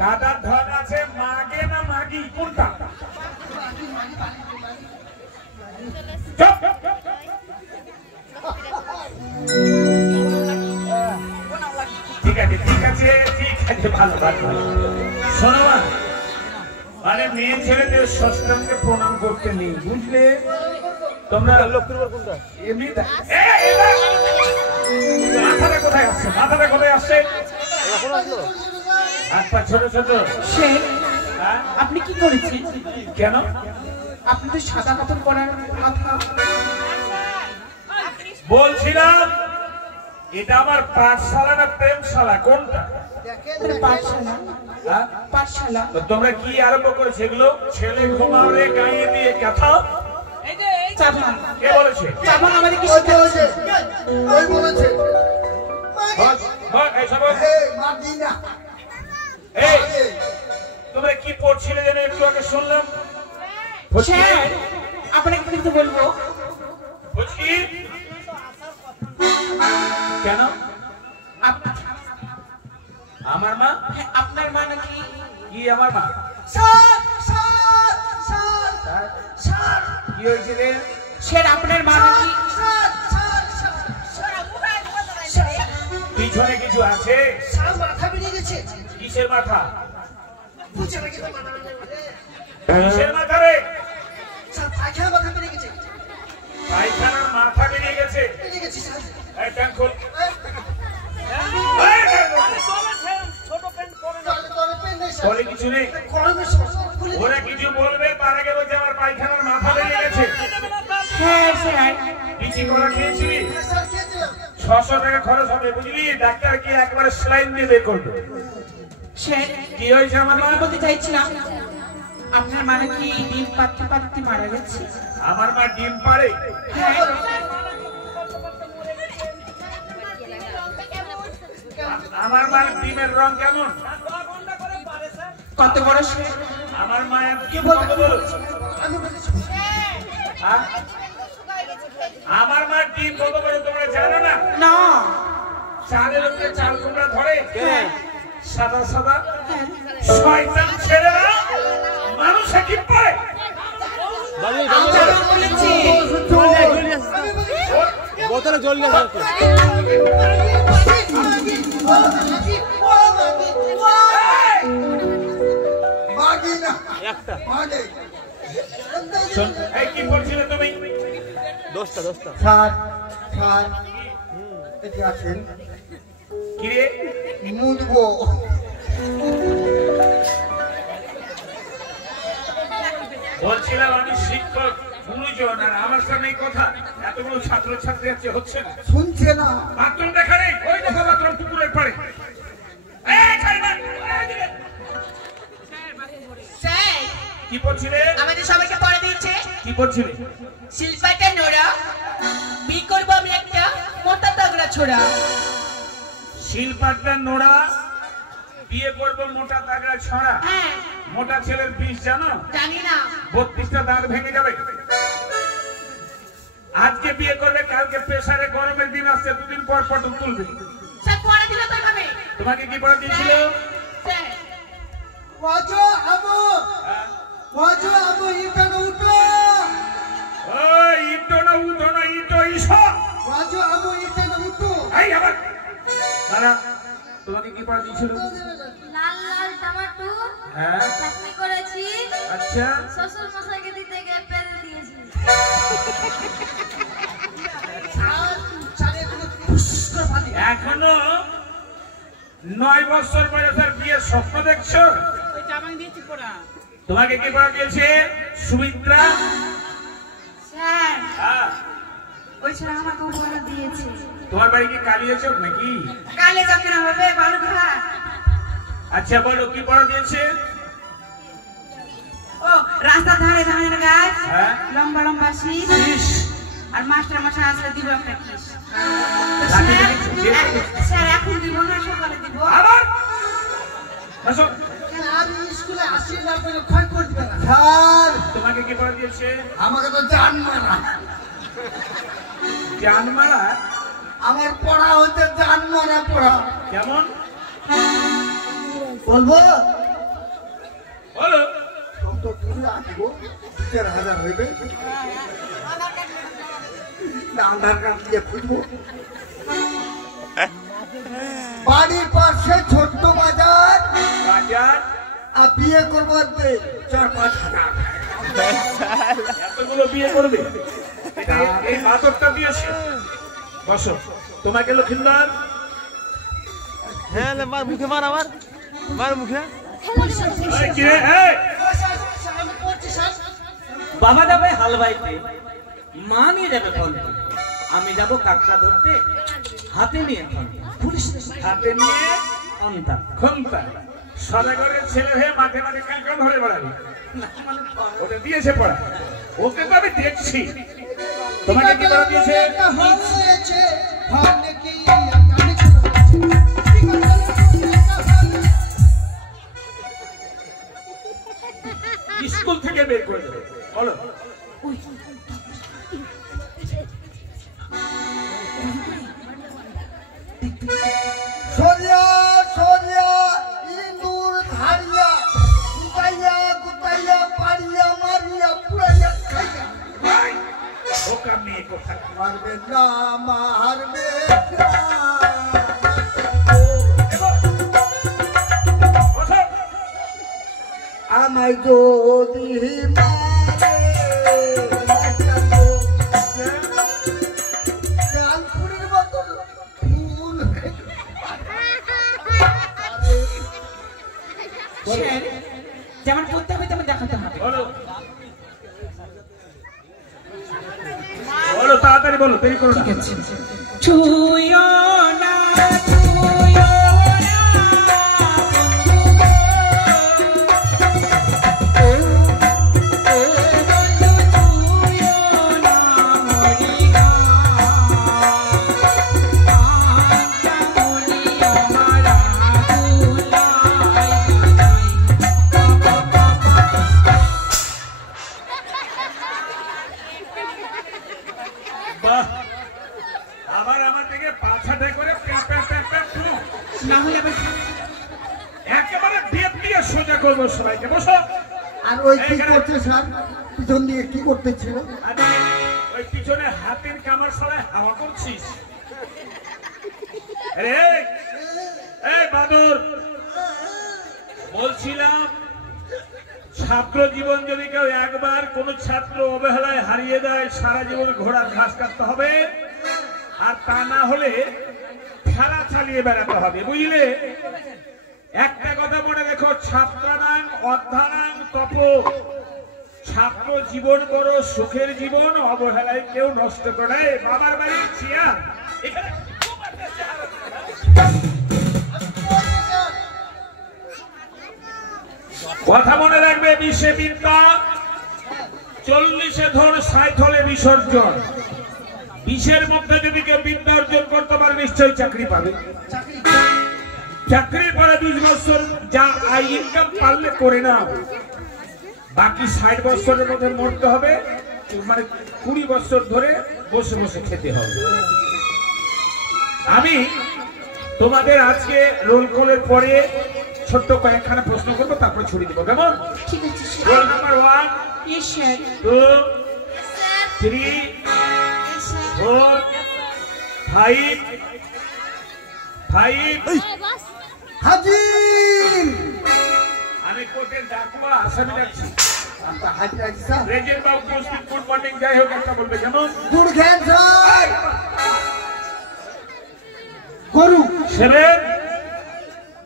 কাদার ধন আছে মাগে না মাগি কোনটা? ঠিক আছে ঠিক আছে ঠিক আছে ভালো ভালো। শোনো মা, মানে মেয়ে ছেলেদের ষষ্ঠকে প্রণাম করতে নেই বুঝলে? তোমরা এমনি মাথাটা কোথায় আসছে? মাথাটা কোথায় আসছে? আচ্ছা ছোট ছোট। আপনি কি করেছেন? কেন আপনি তো সাদা কাপড় পরার কথা বলছিলাম। এটা আমার পাঠশালা না প্রেমশালা কোনটা? পাঠশালা। পাঠশালা। তোমরা কি আরম্ভ করেছো এগুলো? ছেলে ঘুমাবে গায়ে দিয়ে কথা। চাবান কে বলেছে? চাবান আমাদের কি শিখাচ্ছে? ওই বলেছে তোমরা কি পড়ছিলে যেন একটু আগে শুনলাম? স্যার আপনাকে কিন্তু বলবো। কেন আমার মা? আপনার মা নাকি? কি আমার মা? কি হয়েছে রে? স্যার আপনার মা নাকি? পিছনে কিছু আছে? মাথা বেরিয়ে গেছে। কিসের মাথা? কিসের মাথা রে? পায়খানার মাথা বেরিয়ে গেছে। পায়খানার মাথা বেরিয়ে গেছে? এই ট্যাঙ্ক খোল। বলে কিছু নেই। ওরা কিছু বলবে তার আগে বলছে আমার পায়খানার মাথা বেরিয়ে গেছে। হ্যাঁ স্যার। পিচি করা খেয়েছিলি? 600 টাকা খরচ হবে বুঝলি? ডাক্তার কি একবারে স্যালাইন দিয়ে বের করবে। স্যার কি হয়েছে আমার মা? বলতে চাইছিলাম আপনার মা নাকি ডিম পাততে পাততে মারা গেছে। আমার মা ডিম পাড়ে? হ্যাঁ। আমার মার ডিমের রং কেমন? কত বড় স্যার? আমার মায়ের কি বলতে বলো? আমার মার ডিম কত বড় তোমরা জানো না? না। চালের উপরে চাল কুমড়া ধরে সাদা সাদা। শয়তান ছেলেরা মানুষে কি পায়? বোতলে জল গেছে। কি বলছিলে তুমি? 10টা। স্যার স্যার এটি আছেন কি রে? মুদবো। বলছিলাম আমি শিক্ষক গুরুজন আর আমার সামনে কথা এতগুলো ছাত্র ছাত্রী আছে হচ্ছে না। শুনছে না। বাথরুম দেখা নেই? ওই দেখো বাথরুম পুকুরের পাড়ে। কি পড়ছিলে? আমাদের সবাইকে পড়া দিয়েছে। কি পড়ছিলে? শিল্পাটা নোরা বি করবো আমি একটা মোটা তাগড়া ছোড়া। শিল্পাটা নোড়া বিয়ে করবো মোটা তাগড়া ছড়া। হ্যাঁ। মোটা ছেলের বিষ জানো? জানি না। 32টা দাঁত ভেঙে যাবে। আজকে বিয়ে করবে কালকে প্রেসারে গরমের দিন আসছে 2 দিন পর পটল তুলবে। স্যার পড়া দিল তো ভাবে। তোমাকে কি পড়া দিয়েছিল? স্যার ওয়াজো আমো ইটন উঠো। ওই ইটো না উঠো না ইটো ইসো। ওয়াজো আমো ইটন উঠো। এই আবার দাঁড়া, তোমাকে কি পড়া দিয়েছিল? লাল লাল টমেটো হ্যাঁ চাটনি করেছি। আচ্ছা শ্বশুর মশাইকে দিতে গিয়ে পেরে দিয়েছি। এখনো 9 বছর বয়সের বিয়ের স্বপ্ন দেখছো? তোমাকে কি পড়া দিয়েছে? সুমিত্রা। স্যার হ্যাঁ ওই ছেলে আমাকে পড়া দিয়েছে। তোমার বাড়ি কি কালিয়াচক নাকি? কালে যখন হবে বালুঘাট। আচ্ছা বলো কি পড়া দিয়েছে? ও রাস্তার ধারে ধানের গাছ, হ্যাঁ লম্বা লম্বা শীষ ইস, আর মাস্টার মশাই আসলে দিব একটা কিস। লাঠি দিয়ে স্যার এখন দিব না সকালে দিব। আবার আসো। আমি স্কুলে আসি না বলে ক্ষয় করে দিবে না। স্যার তোমাকে কি পড়া দিয়েছে? আমাকে তো জান মারা। জান মারা? আমার পড়া হচ্ছে জান মারা পড়া। কেমন বলবো? বলো কত তুমি আসবো 4000 হইবে না আধার কার্ড দিয়ে খুঁজবো বাড়ির পাশে ছোট্ট বাজার বাজার আর বিয়ে করবো 4-5 হাজার এতগুলো বিয়ে করবে এই মাতরটা দিয়েছে বসো তোমাকে লক্ষিন্দর হ্যাঁ মার মুখে মার আমার মার মুখে এই কি রে এই বাবা যাবে হাল বাইতে, মা নিয়ে যাবে ফল, আমি যাব কাকড়া ধরতে, হাতে নিয়ে ফল, হাতে নিয়ে অন্তা খন্তা সদাগরের ছেলে হয়ে মাঠে মাঠে কাঁকড়া ধরে বেড়াবি ওটা দিয়েছে পড়া ওকে তো আমি দেখছি তোমাকে কি বলা দিয়েছে স্কুল থেকে বের করে দেবে বলো সরিয়া সরিয়া ইন্দুর ধারিয়া গুতাইয়া গুতাইয়া পারিয়া মারিয়া পুরাইয়া খাইয়া ভাই ওকা মেয়ে কোথায় মারবে না মারবে বসো। আমায় যদি মারে গালপুরের মতন ফুল স্যার যেমন পড়তে হবে তেমন দেখাতে হবে। বলো বলো তাড়াতাড়ি বলো দেরি করো না ছুঁয়ো না ছুঁয়ো না বাহ আবার আমার দিকে পাছাটা করে প্যাঁ প্যাঁ প্যাঁ প্যাঁ টু। না হলে আবার একেবারে বেদ দিয়ে সোজা করবো সবাইকে বসো আর ওই কি করছে স্যার পিছন দিকে কি করতেছিল আমি ওই পিছনে হাতের কামার সরাই হাওয়া করছিস আরে এই বাদর বলছিলাম ছাত্র জীবন যদি কেউ একবার কোন ছাত্র অবহেলায় হারিয়ে দেয় সারা জীবন ঘোড়ার ঘাস কাটতে হবে আর তা না হলে খেলা চালিয়ে বেড়াতে হবে বুঝলে একটা কথা মনে রেখো ছাত্রানাং অধ্যানাং তপ ছাত্র জীবন বড় সুখের জীবন অবহেলায় কেউ নষ্ট করে বাবার বাড়ির চেয়ার এখানে কথা মনে রাখবে 20 বিদ্যা 40 ধন 60 হলে বিসর্জন 20 মধ্যে যদি কেউ বিদ্যা অর্জন করতে পারে নিশ্চয়ই চাকরি পাবে চাকরির পরে 20 বছর যা আই ইনকাম পারলে করে নাও বাকি 60 বছরের মধ্যে মরতে হবে মানে 20 বছর ধরে বসে বসে খেতে হবে আমি তোমাদের আজকে রোল কলের পরে ছোট্ট কয়েকখানা প্রশ্ন করবো তারপরে ছুটি দেবো কেমন ঠিক আছে sir. Roll number 1 yes sir. 2 3 4 5 হাজির আমি কোর্টের ডাকুয়া আসামি ডাকছি আমরা হাজির আছি স্যার রেজেন্ট বাবু উপস্থিত গুড মর্নিং যাই হোক একটা বলবে কেমন দুর্ঘেন স্যার গরু 7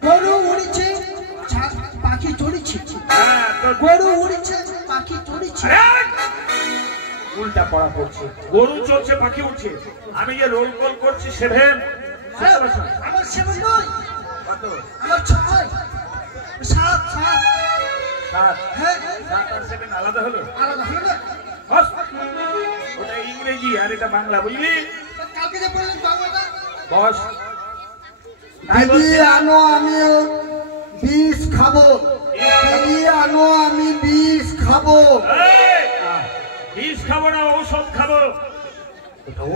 গরু উড়িছে পাখি চড়িছে হ্যাঁ তো গরু উড়িছে পাখি চড়িছে উল্টা পড়া করছে গরু চলছে পাখি উঠছে আমি যে রোল কল করছি 7 আমার সেভেন নয় কত আমার 6 7 7 হ্যাঁ 7 আর 7 আলাদা হলো আলাদা হলো না বস ওটা ইংরেজি আর এটা বাংলা বুঝলি কালকে যে বললেন বাংলাটা বস দিদি আনো আমি বিষ খাবো দিদি আনো আমি বিষ খাবো বিষ খাবো না ঔষধ খাবো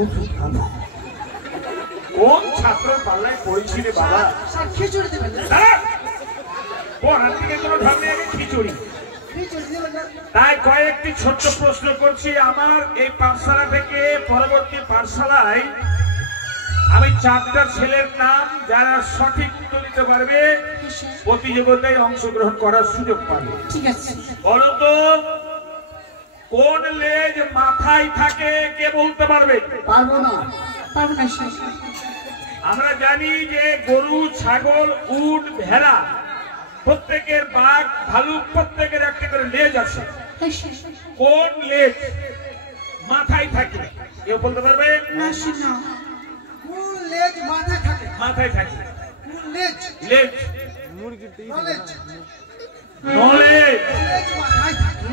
ওষুধ খাবো কোন ছাত্র পাল্লায় পড়েছি রে বাবা স্যার খিচুড়ি দেবেন দাঁড়া। পড়ার থেকে কোনো ঢং নেই, আমি খিচুড়ি। খিচুড়ি দেবেন না? তাই কয়েকটি ছোট্ট প্রশ্ন করছি। আমার এই পাঠশালা থেকে পরবর্তী পাঠশালায় আমি 4টা ছেলের নাম, যারা সঠিক উত্তর দিতে পারবে প্রতিযোগিতায় অংশগ্রহণ করার সুযোগ পাবে। ঠিক আছে। বলো তো, কোন লেজ মাথায় থাকে, কে বলতে পারবে? পারবো না। পারবো না স্যার। আমরা জানি যে গরু, ছাগল, উট, ভেড়া, প্রত্যেকের বাঘ, ভালুক, প্রত্যেকের একটা করে লেজ আছে। হ্যাঁ স্যার। কোন লেজ মাথায় থাকে, কেউ বলতে পারবে? না স্যার না। কোন লেজ মাথায় থাকে? মাথায় থাকে কোন লেজ? লেজ, নলেজ। নলেজ। লেজ মাথায় থাকে।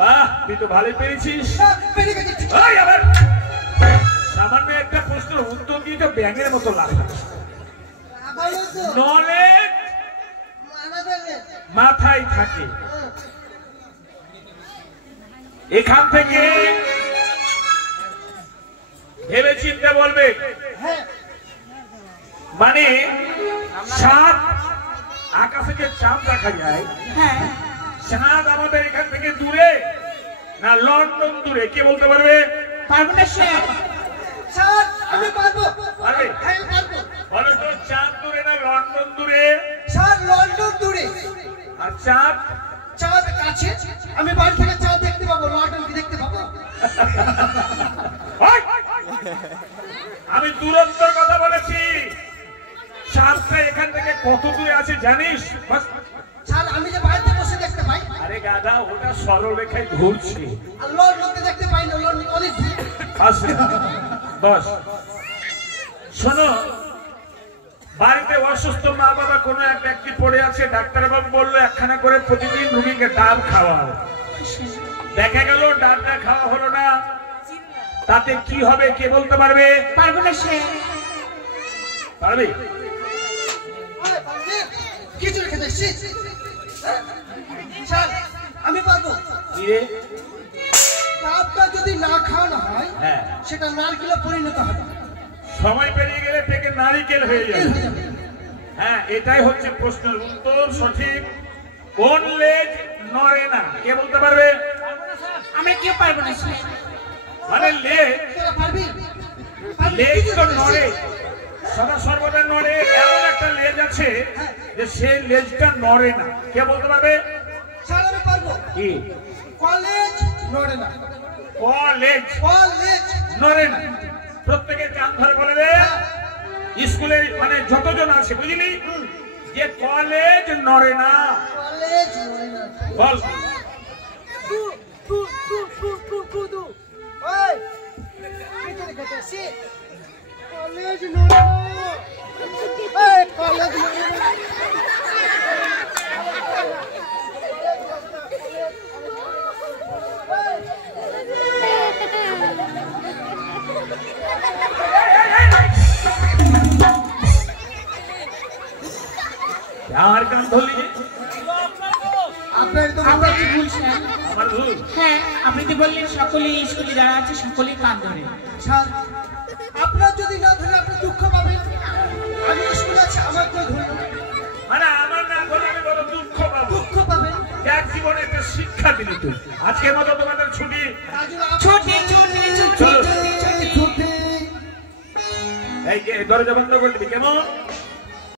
বাহ, তুই তো ভালো পেরেছিস। পেরে গেছি, ঠিক। ওই আবার সামান্য একটা প্রশ্ন উত্তর দিয়ে তো ব্যাঙের মতো লাফা। আবারও তো নলেজ মাথায় লেজ। মাথায় থাকে। এখান থেকে ভেবে চিন্তে বলবে। হ্যাঁ। মানে চাঁদ, আকাশে যে চাঁদ দেখা যায়, হ্যাঁ। চাঁদ আমাদের এখান থেকে দূরে না লন্ডন দূরে, কে বলতে পারবে? পারবো না স্যার। স্যার, আমি পারবো। পারবে? হ্যাঁ, পারবো। বলো তো, চাঁদ দূরে না লন্ডন দূরে? স্যার, লন্ডন দূরে। আর চাঁদ? চাঁদ কাছে। আমি বাড়ি থেকে চাঁদ দেখতে পাবো, লন্ডন কি দেখতে পাবো? ওই! আমি দূরত্বের কথা বলেছি। চাঁদটা এখান থেকে কত দূরে আছে জানিস? বাস। স্যার, আমি যে বাড়িতে বসে দেখতে পাই, আরে গাধা, ওটা সরলরেখায় ঘুরছে। আর লন্ডনকে দেখতে পাই না, লন্ডন অনেক দূরে। 10। শোনো, বাড়িতে অসুস্থ মা বাবা কোনো এক ব্যক্তি পড়ে আছে, ডাক্তারবাবু বললো একখানা করে প্রতিদিন রুগীকে ডাব খাওয়াও। দেখা গেল ডাবটা খাওয়া হলো না, তাতে কি হবে, কে বলতে পারবে? পারবো না স্যার। পারবে? খিচুড়ি খেতে এসছি। স্যার, আমি পারবো। কি রে? ডাবটা যদি না খাওয়ানো হয়, হ্যাঁ, সেটা নারকেলে পরিণত হবে। সময় পেরিয়ে গেলে থেকে নারিকেল হয়ে যাবে। হ্যাঁ, এটাই হচ্ছে প্রশ্নের উত্তর সঠিক। কোন লেজ নড়ে না, কে বলতে পারবে? আমরা কেউ পারবো না স্যার। মানে লেজ, তোরা পারবি? লেজ তো নড়ে, সদা সর্বদা নড়ে। এমন একটা লেজ আছে যে সেই লেজটা নড়ে না, কে বলতে পারবে? স্যার, আমি পারবো। কি? কলেজ নড়ে না। কলেজ কলেজ নড়ে না। প্রত্যেকের কান ধরে বলে রে, স্কুলে মানে যতজন আছে, বুঝলি, যে কলেজ নড়ে না। কলেজ নড়ে না। বল। ওই, খিচুড়ি খেতে এসছি। কলেজ নড়ে না। এই, কলেজ নড়ে না। আমার কান ধরলি যে? আপনার তো আমরা কি ভুল স্যার? আমার ভুল? হ্যাঁ, আপনি তো বললেন সকলেই স্কুলে যারা আছে সকলেই কান ধরে। স্যার, আপনার যদি না ধরে আপনি দুঃখ পাবেন। আমি স্কুলে আছি, আমার কেউ ধরবে না। মানে আমার না ধরে আমি বড় দুঃখ পাবো। দুঃখ পাবেন। এক জীবনে একটা শিক্ষা দিলি তুই। আজকের মতো তোমাদের ছুটি। তার জন্য আপনি- ছুটি ছুটি ছুটি চলো। ছুটি ছুটি। ছুটি। এই যে দরজা বন্ধ করে দিবি, কেমন?